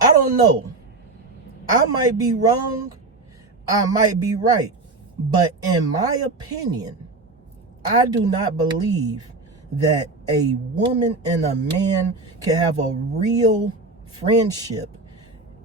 I don't know. I might be wrong. I might be right. But in my opinion, I do not believe that a woman and a man can have a real friendship.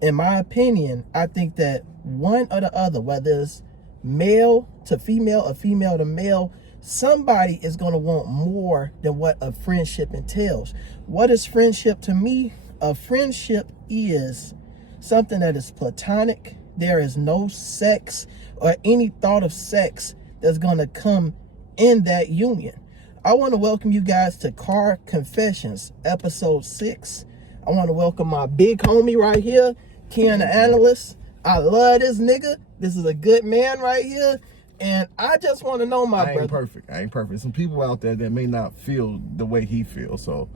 In my opinion, I think that one or the other, whether it's male to female or female to male, somebody is going to want more than what a friendship entails. What is friendship to me? A friendship is something that is platonic. There is no sex or any thought of sex that's going to come in that union. I want to welcome you guys to Car Confessions, episode 6. I want to welcome my big homie right here, Ken the Analyst. I love this nigga. This is a good man right here. And I just want to know my brother. I ain't perfect. Some people out there that may not feel the way he feels. So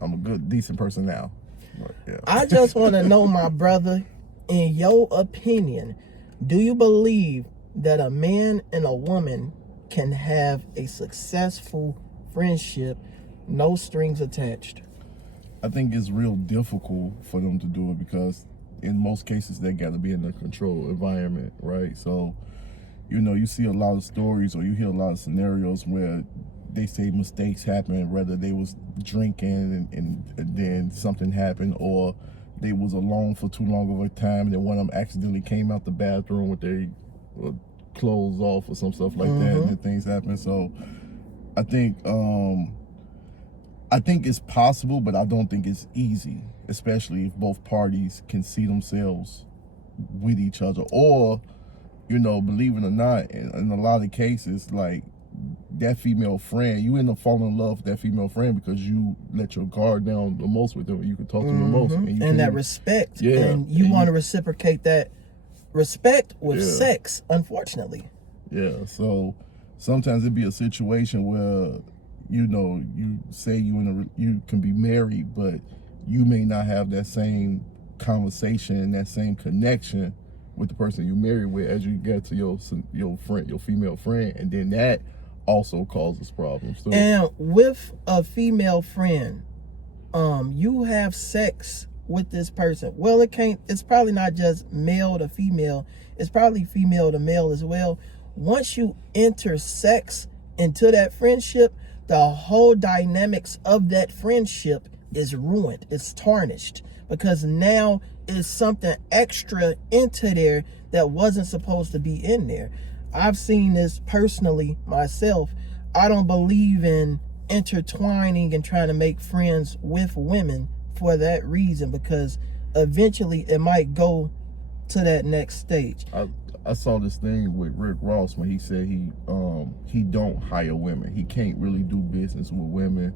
I'm a good, decent person now. But, yeah. I just want to know, my brother, in your opinion, do you believe that a man and a woman can have a successful friendship, no strings attached? I think it's real difficult for them to do it because in most cases they got to be in a controlled environment, right? So, you know, you see a lot of stories or you hear a lot of scenarios where they say mistakes happen, whether they was drinking and then something happened, or they was alone for too long of a time and then one of them accidentally came out the bathroom with their clothes off or some stuff like that, and then things happen. So I think it's possible, but I don't think it's easy, especially if both parties can see themselves with each other, or, you know, believe it or not, in a lot of cases, like that female friend, you end up falling in love with that female friend because you let your guard down the most with them. You can talk to them the most, and that respect. Yeah, and you want to reciprocate that respect with sex, unfortunately. Yeah, so sometimes it'd be a situation where, you know, you say you can be married, but you may not have that same conversation and that same connection with the person you married with as you get to your friend, your female friend, and then that also causes problems too. And with a female friend, you have sex with this person. Well, it's probably not just male to female, it's probably female to male as well. Once you enter sex into that friendship, the whole dynamics of that friendship is ruined. It's tarnished because now it's something extra into there that wasn't supposed to be in there. I've seen this personally myself. I don't believe in intertwining and trying to make friends with women for that reason, because eventually it might go to that next stage. I saw this thing with Rick Ross when he said he don't hire women. He can't really do business with women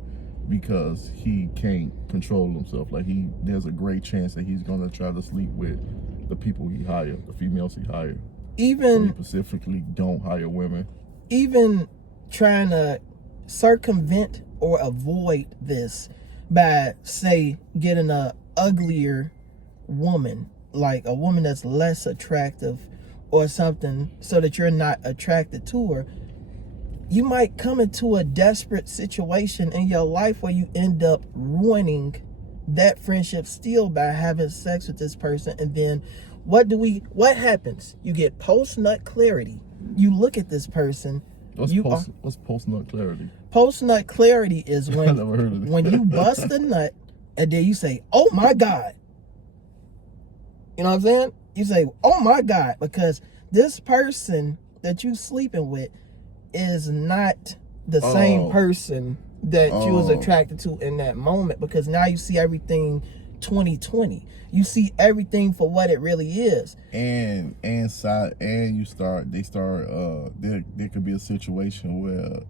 because he can't control himself. Like there's a great chance that he's gonna try to sleep with the people he hired, the females he hired. Even so he specifically don't hire women. Even trying to circumvent or avoid this by, say, getting a uglier woman, like a woman that's less attractive or something, so that you're not attracted to her, you might come into a desperate situation in your life where you end up ruining that friendship still by having sex with this person. And then what happens? You get post-nut clarity. You look at this person. What's post-nut clarity? Post-nut clarity is when, I never heard of it. when you bust a nut and then you say, oh my God. You know what I'm saying? You say, oh my God, because this person that you sleeping with is not the same person that you was attracted to in that moment, because now you see everything 2020. You see everything for what it really is. There could be a situation where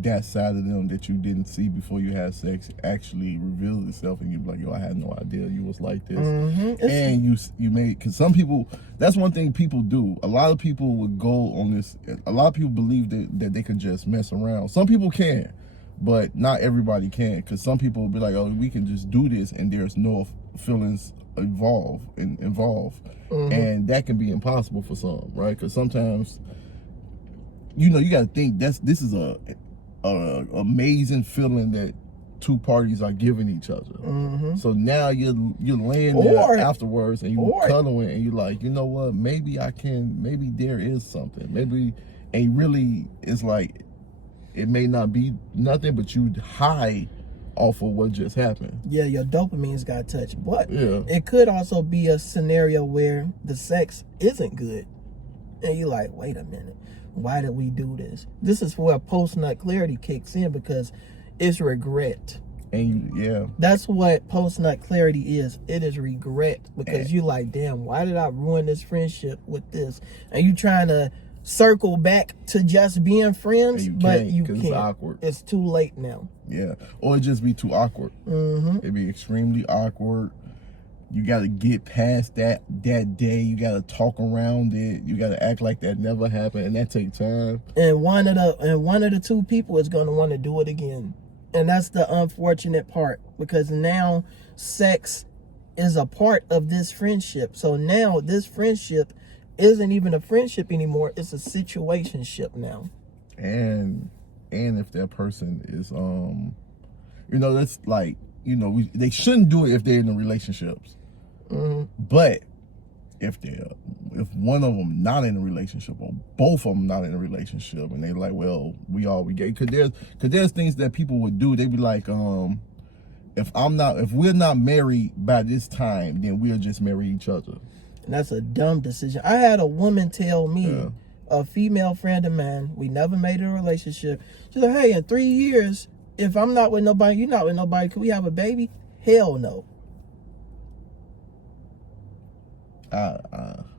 that side of them that you didn't see before you had sex actually reveals itself, and you're like, yo, I had no idea you was like this. And you made, because some people, that's one thing people do. A lot of people would go on this, a lot of people believe that they can just mess around. Some people can, but not everybody can, because some people will be like, oh, we can just do this and there's no feelings involved, and that can be impossible for some, right? Because sometimes, you know, you got to think this is a amazing feeling that two parties are giving each other. So now you're laying there afterwards and you cuddling and you're like, you know what? Maybe there is something. Maybe, and really it's like, it may not be nothing, but you high off of what just happened. Yeah, your dopamine's got touched. But it could also be a scenario where the sex isn't good. And you're like, wait a minute. Why did we do this? This is where post-nut clarity kicks in, because it's regret. And that's what post-nut clarity is. It is regret, because you like, damn, why did I ruin this friendship with this? And you trying to circle back to just being friends, but you can't. It's awkward. It's too late now. Yeah, or it just be too awkward. It'd be extremely awkward. You got to get past that day. You got to talk around it. You got to act like that never happened, and that takes time. And one of the two people is going to want to do it again, and that's the unfortunate part, because now sex is a part of this friendship. So now this friendship isn't even a friendship anymore. It's a situationship now. And if that person is that's like, they shouldn't do it if they're in a relationships. But if one of them not in a relationship, or both of them not in a relationship, and they like, well, we get, cause there's things that people would do. They'd be like, if we're not married by this time, then we'll just marry each other. And that's a dumb decision. I had a woman tell me, a female friend of mine, we never made a relationship. She's like, hey, in 3 years, if I'm not with nobody, you're not with nobody, can we have a baby? Hell no.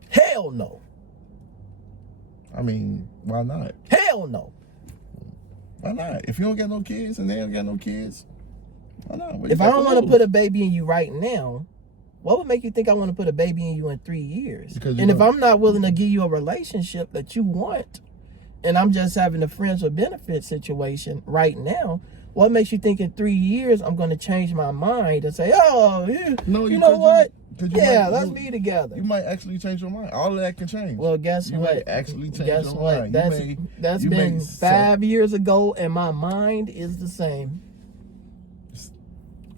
Hell no. I mean, why not? Hell no. Why not? If you don't got no kids and they don't got no kids, why not? If I don't want to put a baby in you right now, what would make you think I want to put a baby in you in 3 years? And if I'm not willing to give you a relationship that you want, and I'm just having a friends with benefits situation right now, what makes you think in 3 years I'm going to change my mind and say, oh, you know what? Let's be together. You might actually change your mind. All of that can change. Well, guess what? You might actually change your mind. That's been 5 years ago, and my mind is the same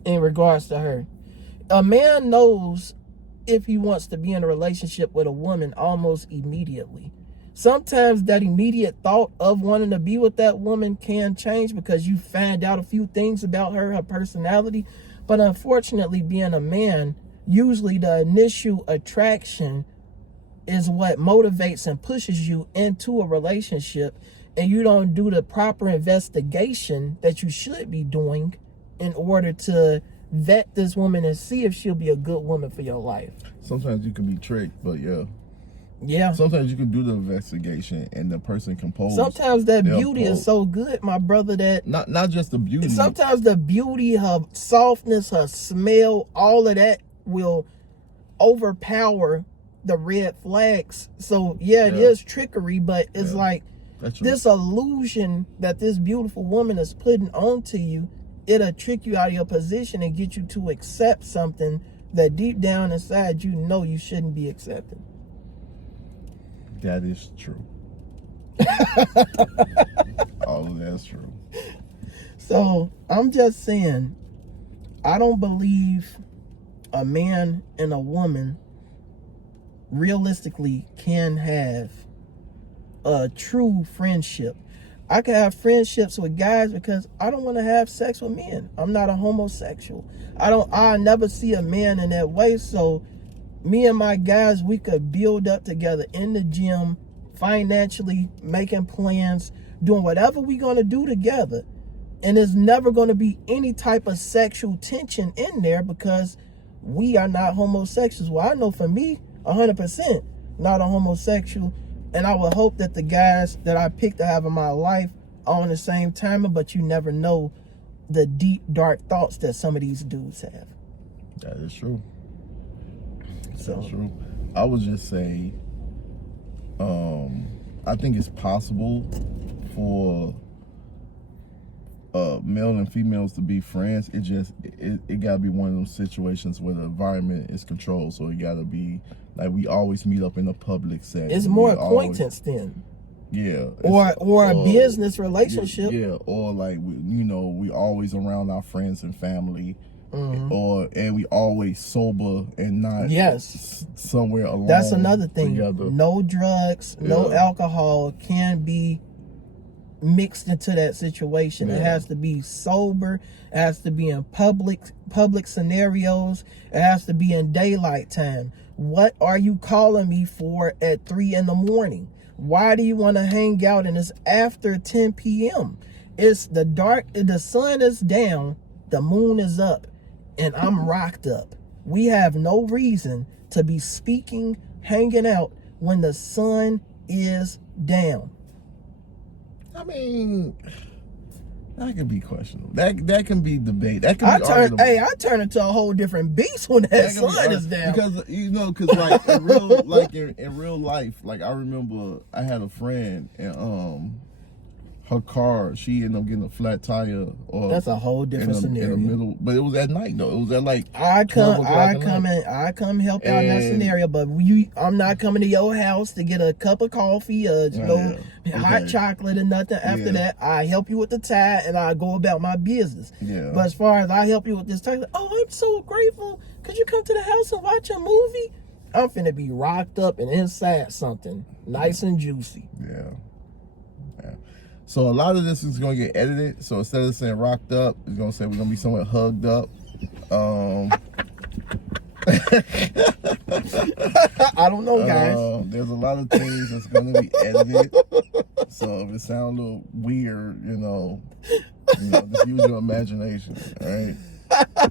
in regards to her. A man knows if he wants to be in a relationship with a woman almost immediately. Sometimes that immediate thought of wanting to be with that woman can change because you find out a few things about her personality. But unfortunately, being a man, usually the initial attraction is what motivates and pushes you into a relationship, and you don't do the proper investigation that you should be doing in order to vet this woman and see if she'll be a good woman for your life. Sometimes you can be tricked, but yeah. Sometimes you can do the investigation and the person composes. Sometimes that beauty is so good, my brother, that not just the beauty. Sometimes the beauty, her softness, her smell, all of that will overpower the red flags. So it is trickery, but it's like this illusion that this beautiful woman is putting onto you. It'll trick you out of your position and get you to accept something that deep down inside you shouldn't be accepting. That is true. All of that's true. So I'm just saying, I don't believe a man and a woman realistically can have a true friendship. I can have friendships with guys because I don't want to have sex with men. I'm not a homosexual. I never see a man in that way. So me and my guys, we could build up together in the gym, financially, making plans, doing whatever we're going to do together. And there's never going to be any type of sexual tension in there because we are not homosexuals. Well, I know for me, 100% not a homosexual. And I would hope that the guys that I pick to have in my life are on the same timer, but you never know the deep, dark thoughts that some of these dudes have. That is true. So, that's true. I would just say, I think it's possible for male and females to be friends. It gotta be one of those situations where the environment is controlled. So it gotta be like we always meet up in a public setting. It's more acquaintance then. Yeah. Or a business relationship. Yeah. Or like, we always around our friends and family. And we always sober and not somewhere alone. That's another thing. Together. No drugs, no alcohol can be mixed into that situation. It has to be sober. It has to be in public scenarios. It has to be in daylight time. What are you calling me for at 3 a.m? Why do you want to hang out and it's after 10 p.m? It's the dark, the sun is down, the moon is up, and I'm rocked up. We have no reason to be speaking, hanging out when the sun is down. I mean, that can be questionable. That can be debate. That can be arguable. I turn into a whole different beast when that sun is down. Because like in real life, like I remember I had a friend and her car, she ended up getting a flat tire. Or that's a whole different scenario. In the middle, but it was at night though. It was at like I come help out in that scenario, but I'm not coming to your house to get a cup of coffee, hot chocolate or nothing. After that, I help you with the tie and I go about my business. Yeah. But as far as I help you with this tie, I'm so grateful. Could you come to the house and watch a movie? I'm finna be rocked up and inside something nice and juicy. Yeah. So a lot of this is gonna get edited. So instead of saying rocked up, it's gonna say we're gonna be somewhere hugged up. I don't know, guys. There's a lot of things that's gonna be edited. So if it sounds a little weird, just use your imagination, all right?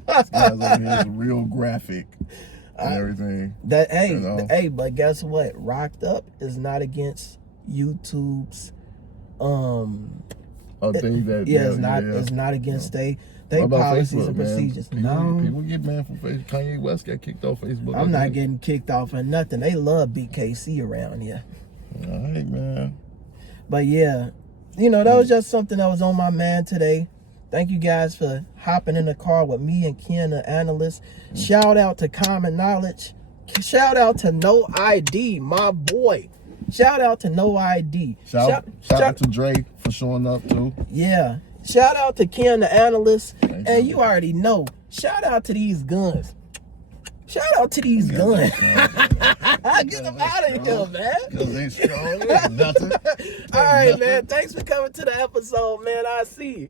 This guy's over here is real graphic and everything. But guess what? Rocked up is not against YouTube's it's not against they policies Facebook, and procedures. People get mad from Facebook. Kanye West got kicked off Facebook. I'm not getting kicked off for nothing. They love BKC around here. All right, man. But yeah, that was just something that was on my mind today. Thank you guys for hopping in the car with me and Ken, the analyst. Shout out to Common Knowledge. Shout out to No ID, my boy. Shout out to No ID. Shout out to Dre for showing up too. Yeah. Shout out to Ken, the analyst. And you already know. Shout out to these guns. Shout out to these guns. Get them out of here, man. Because they strong. Nothing. All right, man. Thanks for coming to the episode, man. I see you.